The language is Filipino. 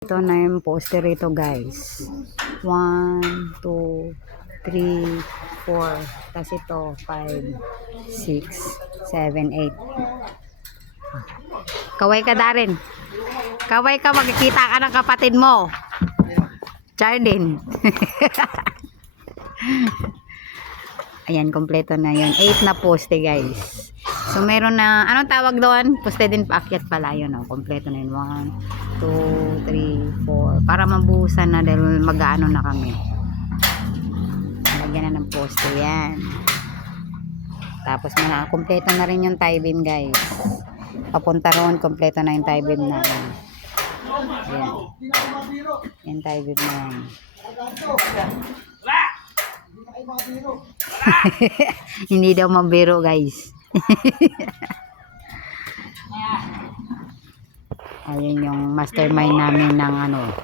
Ito na yung poster ito guys. 1, 2, 3, 4. Tapos ito 5, 6, 7, 8. Kaway ka Darin. Kaway ka, magkikita ka ng kapatid mo. Jardin. Ayan, kompleto na yun. 8 na poste guys. So meron na, anong tawag doon? Poste din paakyat pala yun. Oh. Kompleto na yun. 1, 2, 3, 4. Para mabuhusan na dahil mag-ano na kami. Lagyan na ng poste yan. Tapos kompleto na rin yung tie beam guys. Papunta roon, kompleto na yung tie beam na. Ayan. Yung tie beam na yan. Hindi daw mabiro guys. Ayun yung mastermind namin ng ano,